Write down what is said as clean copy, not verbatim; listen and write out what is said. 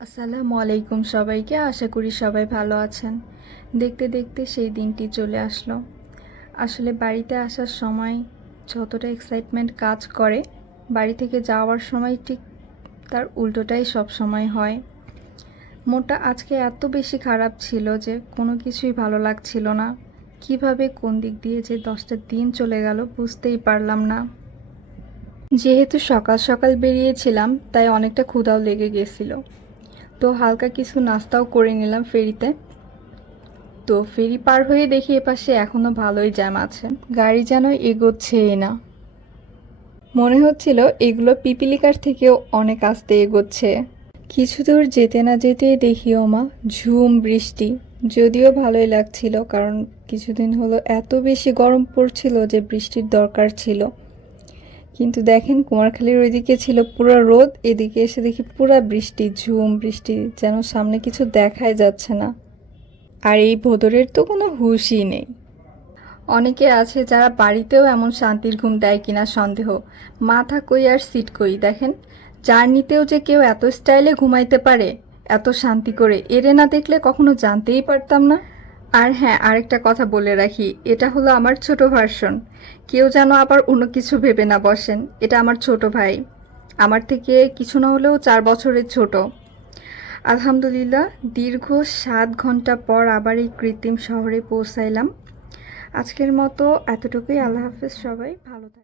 আসসালামু আলাইকুম সবাইকে। আশা করি সবাই ভালো আছেন। দেখতে দেখতে সেই দিনটি চলে আসলো। আসলে বাড়িতে আসার সময় যতটা এক্সাইটমেন্ট কাজ করে, বাড়ি থেকে যাওয়ার সময় ঠিক তার উল্টোটাই সব সময় হয়। মনটা আজকে এত বেশি খারাপ ছিল যে কোনো কিছুই ভালো লাগছিল না। কিভাবে কোন দিক দিয়ে যে 10টা দিন চলে গেল বুঝতেই পারলাম না। যেহেতু সকাল সকাল বেরিয়েছিলাম তাই অনেকটা ক্ষুধাও লেগে গেছিল। তো হালকা কিছু নাস্তাও করে নিলাম ফেরিতে। তো ফেরি পার হয়ে দেখি এপাশে এখনো ভালোই জ্যাম আছে, গাড়ি যেন এগোচ্ছেই না। মনে হচ্ছিল এগুলো পিপিলিকার থেকেও অনেক আস্তে এগোচ্ছে। কিছু দূর যেতে না যেতেই দেখি ওমা ঝুম বৃষ্টি। যদিও ভালোই লাগছিল, কারণ কিছুদিন হলো এত বেশি গরম পড়ছিল যে বৃষ্টির দরকার ছিল। কিন্তু দেখেন কুমারখালীর ওইদিকে ছিল পুরো রোদ, এদিকে এসে দেখি পুরা বৃষ্টি, ঝুম বৃষ্টি, যেন সামনে কিছু দেখাই যাচ্ছে না। আর এই ভোদরের তো কোনো হুঁশই নেই। অনেকে আছে যারা বাড়িতেও এমন শান্তির ঘুম দেয় কিনা সন্দেহ। মাথা কই আর সিট কই দেখেন। জার্নিতেও যে কেউ এত স্টাইলে ঘুমাইতে পারে, এত শান্তি করে, এরে না দেখলে কখনো জানতেই পারতাম না। আর হ্যাঁ, আরেকটা কথা বলে রাখি, এটা হলো আমার ছোট ভার্সন। কেউ যেন আবার অন্য কিছু ভেবে না বসেন। এটা আমার ছোট ভাই, আমার থেকে কিছু না হলেও 4 বছরের ছোট। আলহামদুলিল্লাহ, দীর্ঘ 7 ঘন্টা পর আবার এই কৃত্রিম শহরে পৌঁছাইলাম। আজকের মতো এতটুকুই। আল্লাহ হাফেজ, সবাই ভালো থাকবেন।